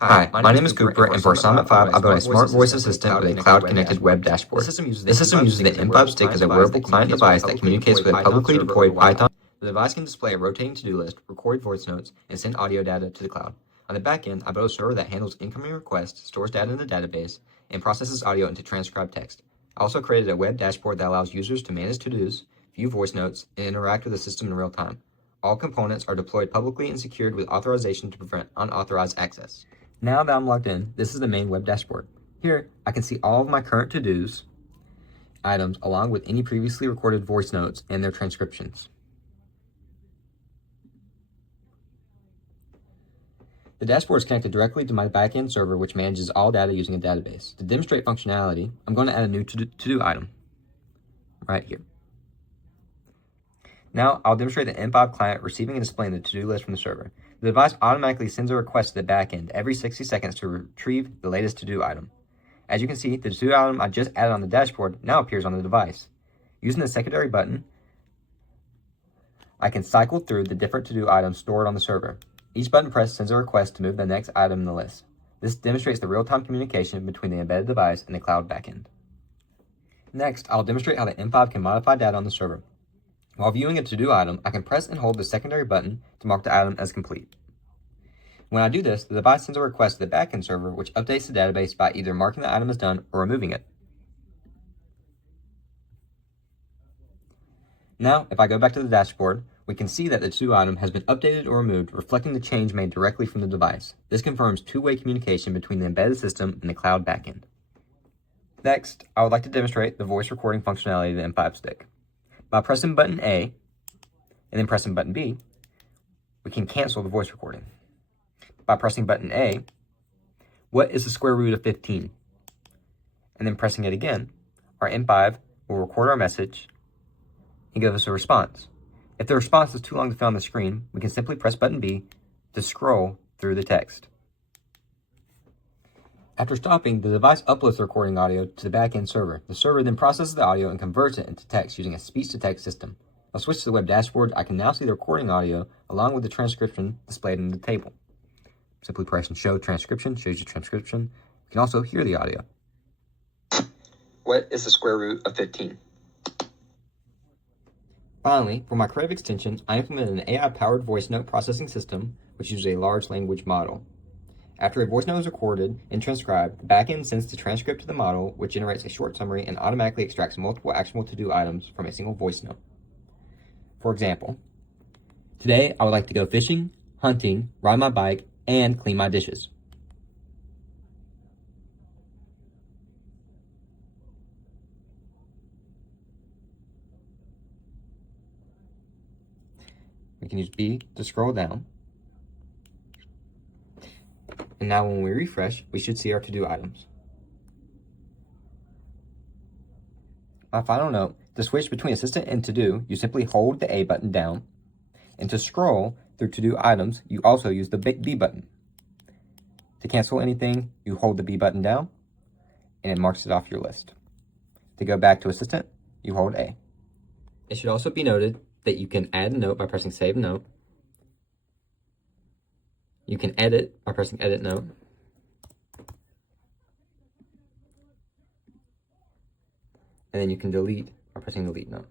Hi, my name is Cooper, and for Assignment 5, I built a smart voice assistant with a cloud-connected web dashboard. This system uses the M5 stick as a wearable client device that communicates with a publicly deployed Python. The device can display a rotating to-do list, record voice notes, and send audio data to the cloud. On the back end, I built a server that handles incoming requests, stores data in the database, and processes audio into transcribed text. I also created a web dashboard that allows users to manage to-dos, view voice notes, and interact with the system in real time. All components are deployed publicly and secured with authorization to prevent unauthorized access. Now that I'm logged in, this is the main web dashboard. Here, I can see all of my current to-dos items along with any previously recorded voice notes and their transcriptions. The dashboard is connected directly to my backend server, which manages all data using a database. To demonstrate functionality, I'm going to add a new to-do item right here. Now, I'll demonstrate the M5 client receiving and displaying the to-do list from the server. The device automatically sends a request to the backend every 60 seconds to retrieve the latest to-do item. As you can see, the to-do item I just added on the dashboard now appears on the device. Using the secondary button, I can cycle through the different to-do items stored on the server. Each button pressed sends a request to move the next item in the list. This demonstrates the real-time communication between the embedded device and the cloud backend. Next, I'll demonstrate how the M5 can modify data on the server. While viewing a to-do item, I can press and hold the secondary button to mark the item as complete. When I do this, the device sends a request to the backend server, which updates the database by either marking the item as done or removing it. Now, if I go back to the dashboard, we can see that the to-do item has been updated or removed, reflecting the change made directly from the device. This confirms two-way communication between the embedded system and the cloud backend. Next, I would like to demonstrate the voice recording functionality of the M5 stick. By pressing button A and then pressing button B, we can cancel the voice recording. By pressing button A, what is the square root of 15? And then pressing it again, our M5 will record our message and give us a response. If the response is too long to fit on the screen, we can simply press button B to scroll through the text. After stopping, the device uploads the recording audio to the backend server. The server then processes the audio and converts it into text using a speech-to-text system. I'll switch to the web dashboard. I can now see the recording audio along with the transcription displayed in the table. Simply pressing show transcription shows you transcription. You can also hear the audio. What is the square root of 15? Finally, for my creative extension, I implemented an AI-powered voice note processing system, which uses a large language model. After a voice note is recorded and transcribed, the backend sends the transcript to the model, which generates a short summary and automatically extracts multiple actionable to-do items from a single voice note. For example, today I would like to go fishing, hunting, ride my bike, and clean my dishes. We can use B to scroll down. And now when we refresh, we should see our to-do items. My final note, to switch between Assistant and To-Do, you simply hold the A button down. And to scroll through to-do items, you also use the B button. To cancel anything, you hold the B button down, and it marks it off your list. To go back to Assistant, you hold A. It should also be noted that you can add a note by pressing Save Note. You can edit by pressing Edit Note. And then you can delete by pressing Delete Note.